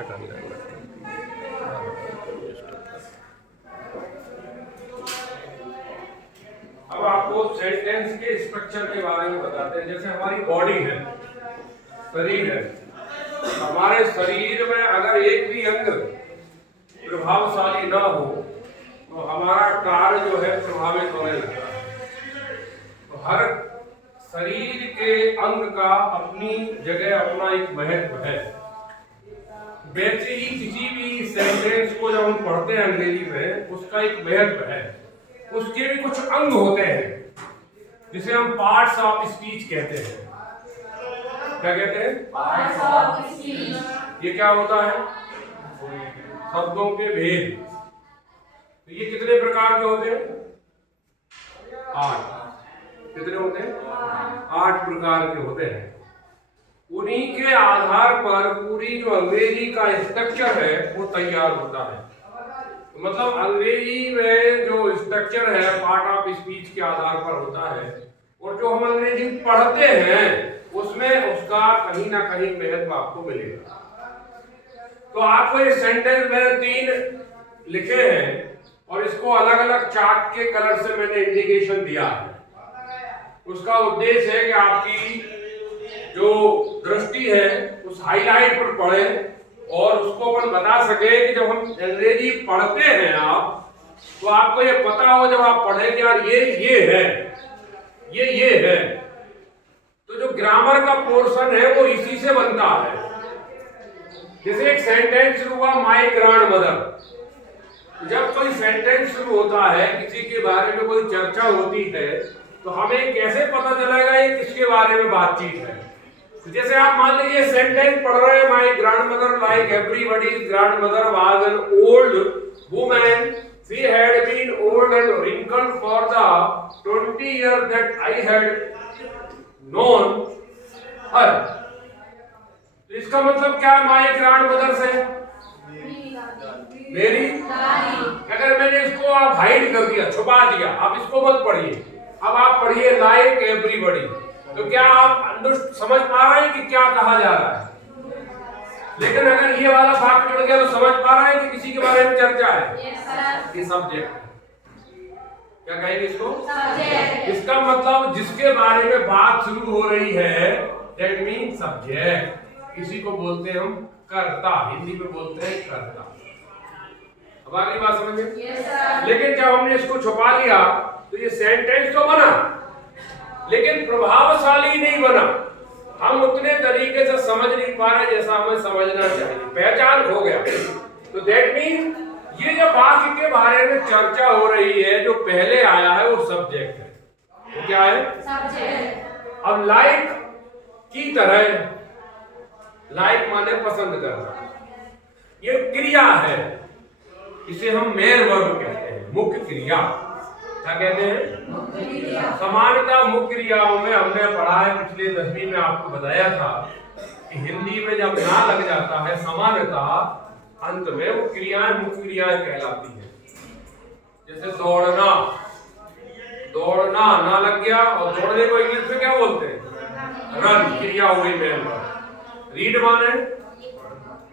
ऐसा करना है। अब आपको सेंटेंस के स्ट्रक्चर के बारे में बताते हैं। जैसे हमारी बॉडी है, शरीर है, हमारे शरीर में अगर एक भी अंग प्रभावशाली ना हो तो हमारा कार्य जो है प्रभावित होने लगता है। तो हर शरीर के अंग का अपनी जगह अपना एक महत्व है। वैसे ही किसी भी सेंटेंस को जब हम पढ़ते हैं अंग्रेजी में, उसका एक महत्व है। उसके भी कुछ अंग होते हैं जिसे हम पार्ट्स ऑफ स्पीच कहते हैं। क्या कहते हैं? Parts of speech. ये क्या होता है? शब्दों के भेद। तो ये कितने प्रकार के होते हैं? 8। कितने होते हैं? 8 प्रकार के होते हैं। उन्हीं के आधार पर पूरी जो अंग्रेजी का स्ट्रक्चर है वो तैयार होता है। मतलब अंग्रेजी में जो स्ट्रक्चर है पार्ट ऑफ स्पीच के आधार पर होता है, और जो हम अंग्रेजी पढ़ते हैं उसमें उसका कहीं ना कहीं महत्व आपको मिलेगा। तो आपको ये सेंटेंस मैंने 3 लिखे हैं और इसको अलग अलग चार्ट के कलर से मैंने इंडिकेशन दिया है। उसका उद्देश्य है कि आपकी जो दृष्टि है उस हाईलाइट पर पड़े और उसको अपन बता सके कि जब हम अंग्रेजी पढ़ते हैं आप, तो आपको ये पता हो जब आप पढ़ेंगे यार ये है, ये है। तो जो ग्रामर का पोर्शन है वो इसी से बनता है। जैसे एक सेंटेंस शुरू हुआ माय ग्रैंड मदर। जब कोई सेंटेंस शुरू होता है, किसी के बारे में कोई चर्चा होती है, तो हमें कैसे पता चलेगा ये किसके बारे में बातचीत है? जैसे आप मान लीजिए सेंटेंस पढ़ रहे हैं, my grandmother like everybody's grandmother was an old woman, she had been old and wrinkled for the 20 years that I had known her। तो इसका मतलब क्या है? माय ग्रैंडमदर से मेरी दादी। अगर मैंने इसको आप हाइड कर दिया, छुपा दिया, आप इसको मत पढ़िए, अब आप पढ़िए लाइक एवरीबॉडी। तो क्या आप समझ पा रहे हैं कि क्या कहा जा रहा है? लेकिन अगर ये वाला भाग जुड़ गया तो समझ पा रहे हैं कि किसी के बारे में चर्चा है। ये सब्जेक्ट है। क्या कहेंगे इसको? सब्जेक्ट। इसका मतलब जिसके बारे में बात शुरू हो रही है, दैट मीन सब्जेक्ट। इसी को बोलते हैं हम कर्ता, हिंदी में बोलते हैं कर्ता। अब आगे बात समझिए। लेकिन जब हमने इसको छुपा लिया तो ये सेंटेंस तो बना, लेकिन प्रभावशाली नहीं बना। हम उतने तरीके से समझ नहीं पा रहे जैसा हमें समझना चाहिए, पहचान हो गया। तो दैट मीन ये जो वाक्य के बारे में चर्चा हो रही है, जो पहले आया है वो सब्जेक्ट है। वो क्या है? सब्जेक्ट। अब लाइक की तरह, लाइक माने पसंद करना, ये क्रिया है। इसे हम मेन वर्ब कहते हैं, मुख्य क्रिया। क्या कहते हैं? सामान्यतः मुख्य क्रियाओं में हमने पढ़ा है, पिछले 10वीं में आपको बताया था कि हिंदी में जब ना लग जाता है सामान्यतः अंत में, वो क्रियाएं मुख्य क्रियाएं कहलाती हैं। जैसे दौड़ना, दौड़ना ना लग गया, और दौड़ने को इंग्लिश में क्या बोलते हैं? रन। क्रिया हो गई मेन वर्ब। रीड माने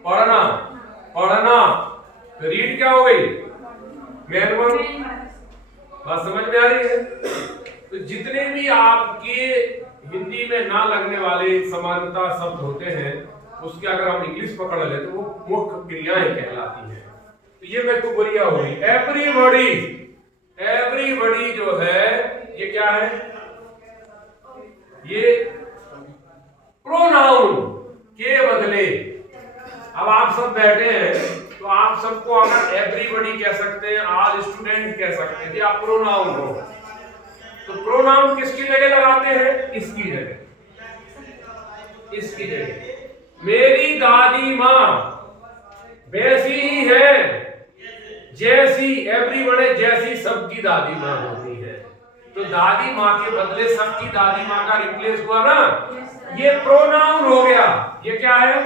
पढ़ना, पढ़ना, तो रीड क्या हो गई? Main verb. बात समझ में आ रही है? तो जितने भी आपके हिंदी में ना लगने वाले समानता शब्द होते हैं, उसके अगर हम इंग्लिश पकड़ ले तो वो मुख्य क्रियाएं कहलाती हैं। तो ये मैं तो बढ़िया हुई। एवरीबॉडी, एवरीबॉडी जो है ये क्या है? ये प्रोनाउन के बदले। अब आप सब बैठे हैं तो आप सबको अगर एवरीबॉडी कह सकते हैं, ऑल स्टूडेंट कह सकते हैं, आप प्रोनाउन हो। तो प्रोनाउन किसकी जगह लगाते हैं? इसकी जगह, इसकी जगह। मेरी दादी माँ वैसी ही है जैसी, एवरीबॉडी जैसी सबकी दादी माँ होती है। तो दादी माँ के बदले सबकी दादी माँ का रिप्लेस हुआ ना, ये प्रोनाउन हो गया। ये क्या है?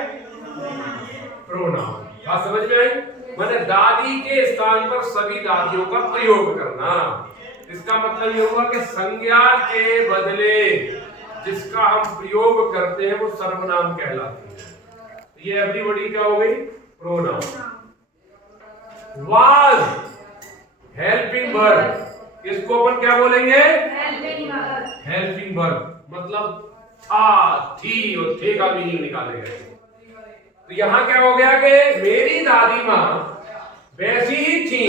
प्रोनाउन। बात समझ में आई? मैंने दादी के स्थान पर सभी दादियों का प्रयोग करना। इसका मतलब ये हुआ कि संज्ञा के बदले जिसका हम प्रयोग करते हैं वो सर्वनाम कहलाती है। ये एवरीबॉडी क्या हो गई? प्रोनाउन। वाज हेल्पिंग वर्ब, इसको अपन क्या बोलेंगे? हेल्पिंग वर्ब, मतलब था, थी और थे का मीनिंग निकालेंगे। तो यहां क्या हो गया कि मेरी दादी माँ वैसी ही थी,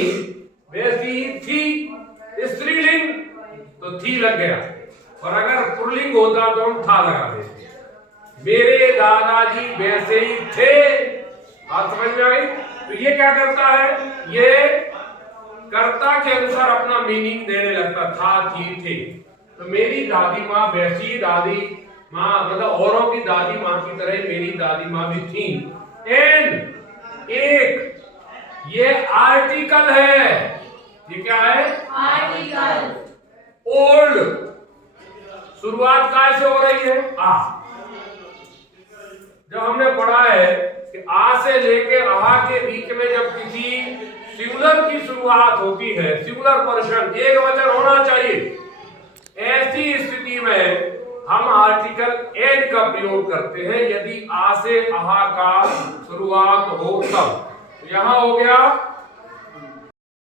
वैसी ही थी, स्त्रीलिंग तो थी लग गया, और अगर पुल्लिंग होता तो हम था लगा देते। मेरे दादाजी वैसे ही थे, बात समझ में आ गई? तो ये क्या करता है, ये कर्ता के अनुसार अपना मीनिंग देने लगता, था, थी, थे। तो मेरी दादी माँ वैसी दादी माँ, मतलब औरों की दादी माँ की तरह मेरी दादी माँ भी थी। एंड एक, ये आर्टिकल है, ये क्या है? आर्टिकल। ओल्ड, शुरुआत कहाँ से हो रही है? आ। जब हमने पढ़ा है कि आ से लेके आ के बीच में जब किसी सिंगुलर की शुरुआत होती है, सिंगुलर पर्सन, एक वचन होना चाहिए, ऐसी स्थिति में हम आर्टिकल एन का प्रयोग करते हैं, यदि आ से आहा का शुरुआत हो तब। यहां हो गया